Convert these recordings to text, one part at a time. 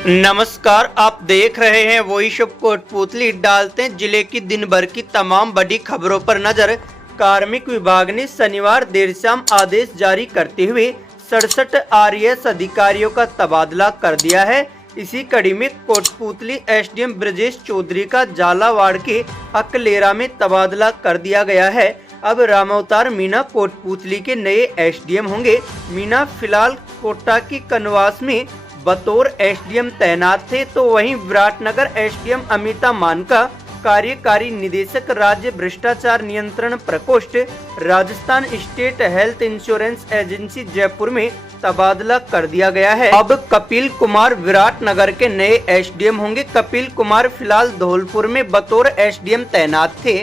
नमस्कार, आप देख रहे हैं वॉइस ऑफ कोटपूतली। डालते हैं जिले की दिन भर की तमाम बड़ी खबरों पर नजर। कार्मिक विभाग ने शनिवार देर शाम आदेश जारी करते हुए 67 आरएएस अधिकारियों का तबादला कर दिया है। इसी कड़ी में कोटपूतली एसडीएम ब्रजेश चौधरी का झालावाड़ के अकलेरा में तबादला कर दिया गया है। अब रामावतार मीणा कोटपूतली के नए एसडीएम होंगे। मीणा फिलहाल कोटा की कनवास में बतौर एसडीएम तैनात थे, तो वहीं विराटनगर एसडीएम अमिता मान का कार्यकारी निदेशक राज्य भ्रष्टाचार नियंत्रण प्रकोष्ठ Rajasthan state health insurance agency Jaipur में तबादला कर दिया गया है। अब कपिल कुमार विराटनगर के नए एसडीएम होंगे। कपिल कुमार फिलहाल धौलपुर में बतौर एसडीएम तैनात थे।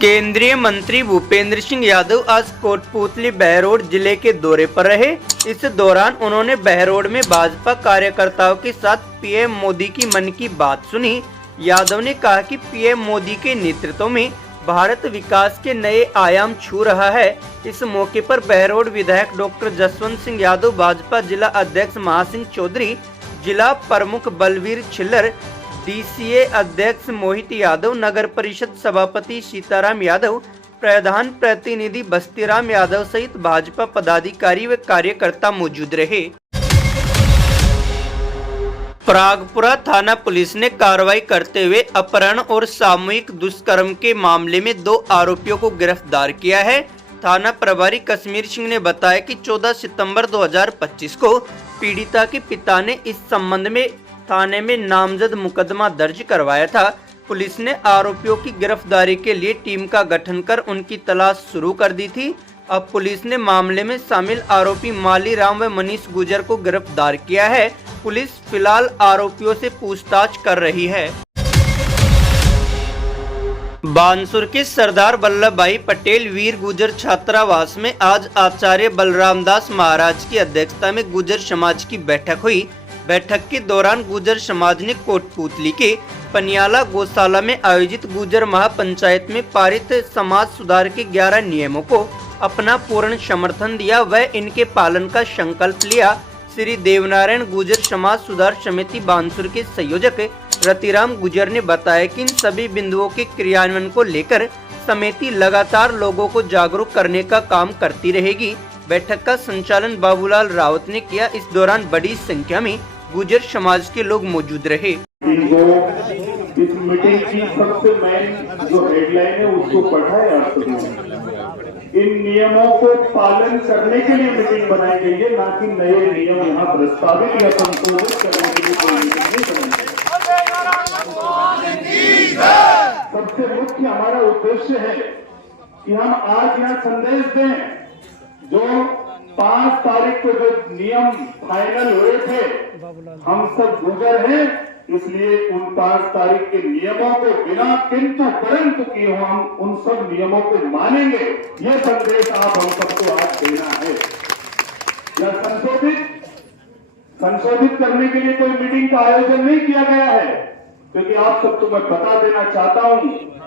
केंद्रीय मंत्री भूपेंद्र सिंह यादव आज कोटपूतली बहरोड जिले के दौरे पर रहे। इस दौरान उन्होंने बहरोड में भाजपा कार्यकर्ताओं के साथ पीएम मोदी की मन की बात सुनी। यादव ने कहा कि पीएम मोदी के नेतृत्व में भारत विकास के नए आयाम छू रहा है। इस मौके पर बहरोड विधायक डॉक्टर जसवंत सिंह यादव, भाजपा जिला अध्यक्ष महासिंह चौधरी, जिला प्रमुख बलवीर छिल्लर, डीसीए अध्यक्ष मोहित यादव, नगर परिषद सभापति सीताराम यादव, प्रधान प्रतिनिधि बस्तीराम यादव सहित भाजपा पदाधिकारी व कार्यकर्ता मौजूद रहे। प्रागपुरा थाना पुलिस ने कार्रवाई करते हुए अपहरण और सामूहिक दुष्कर्म के मामले में 2 आरोपियों को गिरफ्तार किया है। थाना प्रभारी कश्मीर सिंह ने बताया कि 14 सितंबर 2025 को पीड़िता के पिता ने इस संबंध में थाने में नामजद मुकदमा दर्ज करवाया था। पुलिस ने आरोपियों की गिरफ्तारी के लिए टीम का गठन कर उनकी तलाश शुरू कर दी थी। अब पुलिस ने मामले में शामिल आरोपी माली राम व मनीष गुजर को गिरफ्तार किया है। पुलिस फिलहाल आरोपियों से पूछताछ कर रही है। बानसूर के सरदार वल्लभ भाई पटेल वीर गुजर छात्रावास में आज आचार्य बलराम दास महाराज की अध्यक्षता में गुजर समाज की बैठक हुई। बैठक के दौरान गुजर समाज ने कोटपूतली के पनियाला गौशाला में आयोजित गुजर महापंचायत में पारित समाज सुधार के 11 नियमों को अपना पूर्ण समर्थन दिया व इनके पालन का संकल्प लिया। श्री देवनारायण गुजर समाज सुधार समिति बानसूर के संयोजक रतिराम गुजर ने बताया कि इन सभी बिंदुओं के क्रियान्वयन को लेकर समिति लगातार लोगों को जागरूक करने का काम करती रहेगी। बैठक का संचालन बाबूलाल रावत ने किया। इस दौरान बड़ी संख्या में गुजर समाज के लोग मौजूद रहे। इस मीटिंग की सबसे मेन जो हेडलाइन है उसको पढ़ा है आप सभी ने। इन नियमों को पालन करने के लिए मीटिंग बनाई गई है, ना कि नए नियम यहाँ प्रस्तावित या संशोधित करने के लिए कोई मीटिंग नहीं बनाई। सबसे मुख्य हमारा उद्देश्य है कि हम आज यहाँ संदेश दें। जो 5 तारीख को जो नियम फाइनल हुए थे, हम सब गुजर हैं, इसलिए उन 5 तारीख के नियमों को बिना किंतु परंतु किए हम उन सब नियमों को मानेंगे। ये संदेश आप हम सबको आज देना है। या संशोधित करने के लिए कोई मीटिंग का आयोजन नहीं किया गया है, क्योंकि आप सबको मैं बता देना चाहता हूं,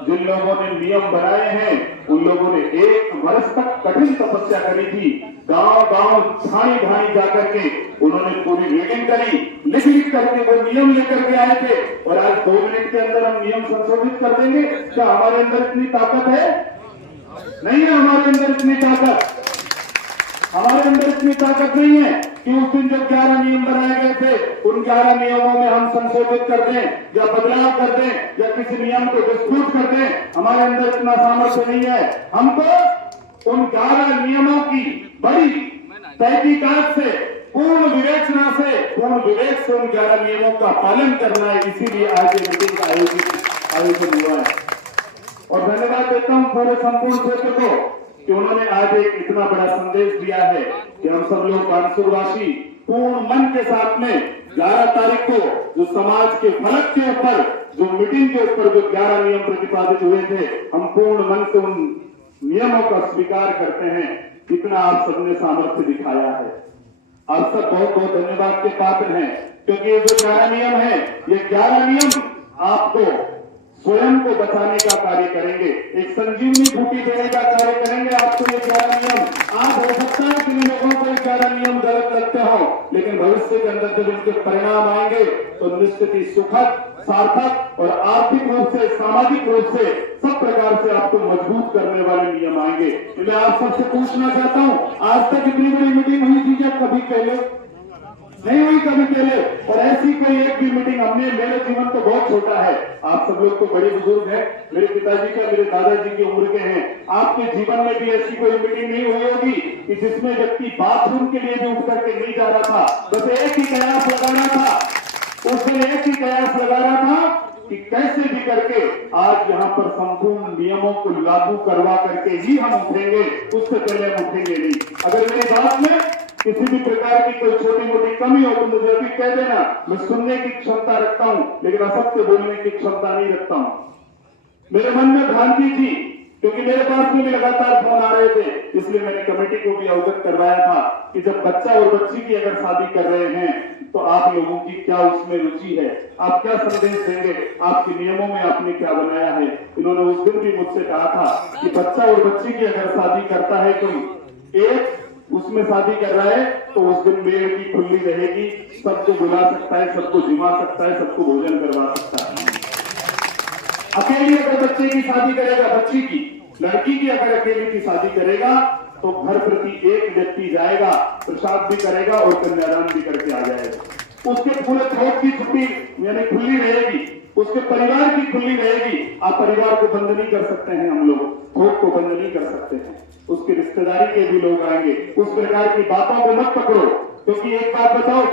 जिन लोगों ने नियम बनाए हैं उन लोगों ने 1 वर्ष तक कठिन तपस्या करी थी। गांव-गांव, ढाणी जाकर के उन्होंने पूरी रीडिंग करी, लिख करके वो नियम लेकर के आए थे। और आज 2 मिनट के अंदर हम नियम संशोधित कर देंगे। क्या हमारे अंदर इतनी ताकत है? नहीं है हमारे अंदर इतनी ताकत। हमारे अंदर इतनी ताकत नहीं है कि उस दिन जो 11 नियम बनाए गए थे उन 11 नियमों में हम संशोधित कर दें या बदलाव कर दें या किसी नियम को विस्तृत कर दें। हमारे अंदर इतना सामर्थ्य नहीं है। हमको उन 11 नियमों की बड़ी तहकीकात से, पूर्ण विवेक से उन 11 नियमों का पालन करना है। इसीलिए आज ये मीटिंग का आयोजन हुआ है। और धन्यवाद देता हूं पूरे संपूर्ण क्षेत्र को कि उन्होंने आज एक इतना बड़ा संदेश दिया है कि हम सब लोग बानसूरवासी पूर्ण मन के साथ में 11 तारीख को जो समाज के फलक के ऊपर, जो मीटिंग के ऊपर जो 11 नियम प्रतिपादित हुए थे, हम पूर्ण मन से उन नियमों का स्वीकार करते हैं। इतना आप सबने सामर्थ्य दिखाया है। आप सब बहुत बहुत धन्यवाद के पात्र हैं, क्योंकि ये जो 11 नियम है, ये 11 नियम आपको स्वयं को बचाने का कार्य करेंगे, एक संजीवनी बूटी देने का कार्य करेंगे। आपको ये 11 नियम आज हो सकता है कि लोगों को 11 नियम गलत लगते हो, लेकिन भविष्य के अंदर जब इनके परिणाम आएंगे तो निश्चित ही सुखद, सार्थक और आर्थिक रूप से, सामाजिक रूप से सब प्रकार से आपको मजबूत करने वाले नियम आएंगे। मैं आप सबसे पूछना चाहता हूं, आज तक इतनी बड़ी मीटिंग हुई थी क्या कभी पहले? नहीं हुई कभी पहले। और ऐसी कोई एक भी मीटिंग हमने, मेरे जीवन तो बहुत छोटा है, आप सब लोग तो बड़े बुजुर्ग हैं, मेरे पिताजी का, मेरे दादाजी की उम्र के हैं, आपके जीवन में भी ऐसी कोई मीटिंग नहीं हुई होगी कि जिसमें व्यक्ति बाथरूम के लिए भी उठ करके नहीं जा रहा था, बस एक ही कयास लगाना था, उस दिन एक ही कयास लगा रहा था कि कैसे भी करके आज यहाँ पर संपूर्ण नियमों को लागू करवा करके ही हम उठेंगे, उससे पहले हम उठेंगे नहीं। अगर मेरी बात में किसी भी प्रकार की कोई छोटी मोटी कमी हो तो मुझे अभी कह देना, मैं सुनने की क्षमता रखता हूं, लेकिन असत्य बोलने की क्षमता नहीं रखता हूं। मेरे मन में भ्रांति थी, क्योंकि मेरे पास में भी लगातार फोन आ रहे थे, इसलिए मैंने कमेटी को भी अवगत करवाया था कि जब बच्चा और बच्ची की अगर शादी कर रहे हैं तो आप लोगों की क्या उसमें रुचि है, आप क्या संदेश देंगे, आपके नियमों में आपने क्या बनाया है। इन्होंने उस दिन भी मुझसे कहा था कि बच्चा और बच्ची की अगर शादी करता है कोई, एक उसमें शादी कर रहा है तो उस दिन मेल की खुली रहेगी, सबको बुला सकता है, सबको जिमा सकता है, सबको भोजन करवा सकता है। अकेली अगर बच्चे की शादी करेगा, बच्ची की, लड़की की अगर अकेली की शादी करेगा तो घर प्रति एक व्यक्ति जाएगा, प्रसाद भी करेगा और कन्यादान भी करके आ जाएगा। उसके पूरे थोक की छुट्टी यानी खुली रहेगी, उसके परिवार की खुली रहेगी। आप परिवार को बंद नहीं कर सकते हैं, हम लोग थोक को बंद नहीं कर सकते हैं, उसके रिश्तेदारी के भी लोग आएंगे। उस प्रकार की बातों को मत पकड़ो, क्योंकि एक बात बताओ,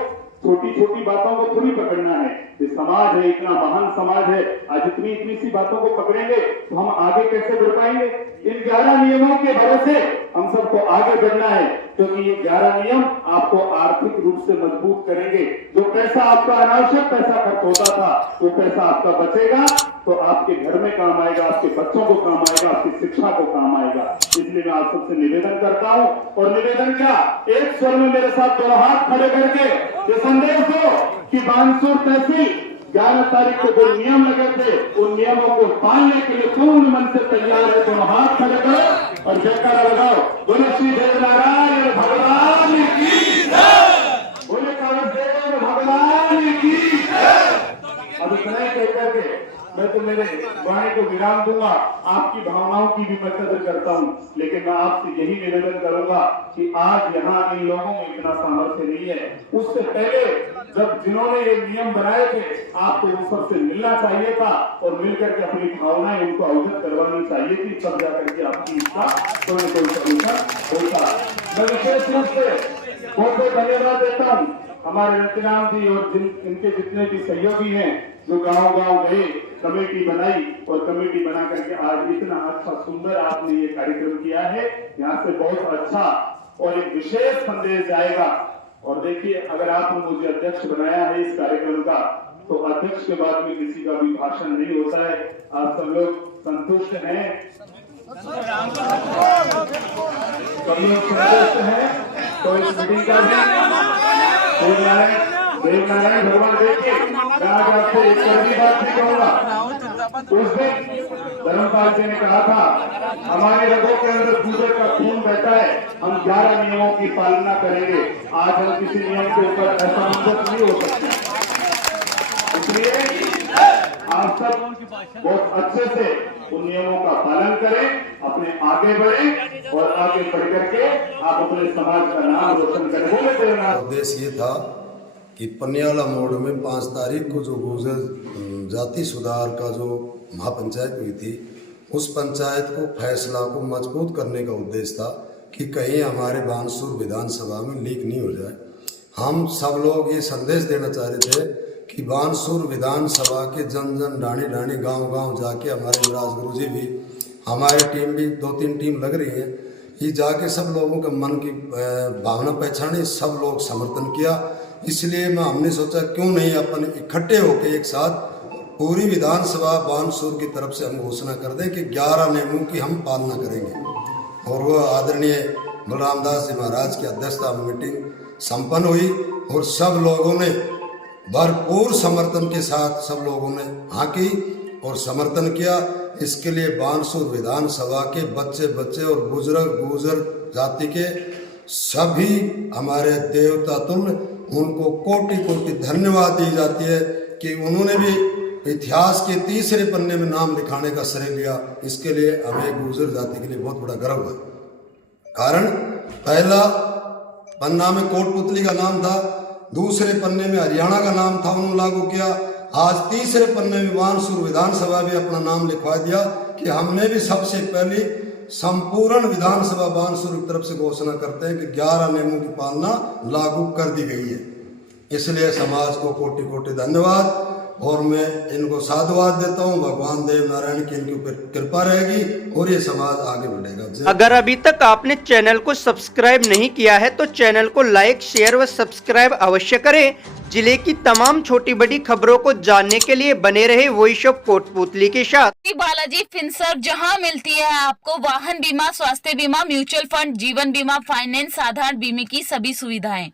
छोटी छोटी बातों को थोड़ी पकड़ना है। ये समाज है, इतना महान समाज है, आज इतनी इतनी सी बातों को पकड़ेंगे तो हम आगे कैसे बढ़ पाएंगे? इन 11 नियमों के भरोसे हम सबको आगे बढ़ना है, क्योंकि ये 11 नियम आपको आर्थिक रूप से मजबूत करेंगे। जो पैसा आपका अनावश्यक पैसा खर्च होता था, वो पैसा आपका बचेगा तो आपके घर में काम आएगा, आपके बच्चों को काम आएगा, आपकी शिक्षा को काम आएगा। इसलिए मैं आप सबसे निवेदन करता हूं, और निवेदन क्या, एक स्वर में मेरे साथ दोनों हाथ खड़े करके ये संदेश दो कि बानसूर तहसील 11 तारीख को जो नियम लगे थे उन नियमों को पालने के लिए पूर्ण मन से तैयार है। दोनों हाथ खड़े करो और जयकारा लगाओ, बोलो श्री देवनारायण भगवान की जय, बोले कालदेव भगवान की जय। अब इतना ही कहकर के मैं तो मेरे वाणी को विराम दूंगा। आपकी भावनाओं की भी मैं कदर करता हूं, लेकिन मैं आपसे यही निवेदन करूंगा कि आज यहाँ इन लोगों में इतना सामर्थ्य नहीं है। उससे पहले जब जिन्होंने ये नियम बनाए थे, आपको उन सबसे मिलना चाहिए था और मिलकर के अपनी भावनाएं उनको अवगत करवानी चाहिए थी, तब जाकर के आपकी इसका कोई सलूशन होता। मैं विशेष रूप से बहुत बहुत धन्यवाद देता हूँ हमारे रतिराम जी और इनके जितने भी सहयोगी हैं, जो गांव गांव गए, कमेटी बनाई और कमेटी बना करके आज इतना अच्छा सुंदर आपने ये कार्यक्रम किया है। यहाँ से बहुत अच्छा और एक विशेष संदेश जाएगा। और देखिए, अगर आपने मुझे अध्यक्ष बनाया है इस कार्यक्रम का, तो अध्यक्ष के बाद में किसी का भी भाषण नहीं होता है। आप सब लोग संतुष्ट हैं? सब लोग संतुष्ट हैं? तो इस मीटिंग का देवनारायण भगवान देखिए, मैं आज आपसे एक कड़ी बात नहीं कहूंगा। उस दिन धर्मपाल जी ने कहा था, हमारे रगों के अंदर पूजन का खून बहता है, हम 11 नियमों की पालना करेंगे। आज हम किसी नियम के ऊपर असमंजस नहीं हो सकते। इसलिए आप सब बहुत अच्छे से उन नियमों का पालन करें, अपने आगे बढ़ें और आगे बढ़ करके आप अपने समाज का नाम रोशन करें। उद्देश्य ये था कि पन्याला मोड़ में 5 तारीख को जो गुर्जर जाति सुधार का जो महापंचायत हुई थी, उस पंचायत को फैसला को मजबूत करने का उद्देश्य था कि कहीं हमारे बानसूर विधानसभा में लीक नहीं हो जाए। हम सब लोग ये संदेश देना चाह रहे थे कि बानसूर विधानसभा के जन जन ढाणी ढाणी गांव गांव जाके हमारे युवराज गुरु जी भी, हमारी टीम भी 2-3 टीम लग रही है, ये जाके सब लोगों के मन की भावना पहचानी, सब लोग समर्थन किया। इसलिए हमने सोचा क्यों नहीं अपन इकट्ठे होकर एक साथ पूरी विधानसभा बानसूर की तरफ से हम घोषणा कर दें कि 11 नियमों की हम पालना करेंगे। और वो आदरणीय बलराम दास जी महाराज की अध्यक्षता में मीटिंग संपन्न हुई और सब लोगों ने भरपूर समर्थन के साथ सब लोगों ने हाँ की और समर्थन किया। इसके लिए बानसूर विधानसभा के बच्चे और बुजुर्ग गुर्जर जाति के सभी हमारे देवता तुल्य, उनको कोटि कोटि धन्यवाद दी जाती है कि उन्होंने भी इतिहास के तीसरे पन्ने में नाम लिखाने का श्रेय लिया। इसके लिए हमें गुर्जर जाति के लिए बहुत बड़ा गर्व है। कारण पहला पन्ना में कोटपुतली का नाम था, दूसरे पन्ने में हरियाणा का नाम था, उन्होंने लागू किया। आज तीसरे पन्ने में बानसूर विधानसभा भी अपना नाम लिखवा दिया कि हमने भी सबसे पहले संपूर्ण विधानसभा बानसूर की तरफ से घोषणा करते हैं कि 11 नियमों की पालना लागू कर दी गई है। इसलिए समाज को कोटि कोटि धन्यवाद और मैं इनको साधुवाद देता हूँ। भगवान देव नारायण की इनके ऊपर कृपा रहेगी और ये समाज आगे बढ़ेगा। अगर अभी तक आपने चैनल को सब्सक्राइब नहीं किया है तो चैनल को लाइक, शेयर व सब्सक्राइब अवश्य करें। जिले की तमाम छोटी बड़ी खबरों को जानने के लिए बने रहे वॉइस ऑफ कोटपुतली के साथ। बालाजी फिनसर्व, जहां मिलती है आपको वाहन बीमा, स्वास्थ्य बीमा, म्यूचुअल फंड, जीवन बीमा, फाइनेंस, साधारण बीमे की सभी सुविधाएं।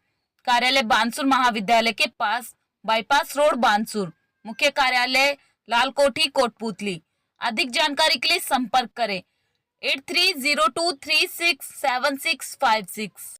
कार्यालय बानसूर महाविद्यालय के पास, बाईपास रोड बानसूर। मुख्य कार्यालय लाल कोठी कोटपुतली। अधिक जानकारी के लिए संपर्क करें 8302367656।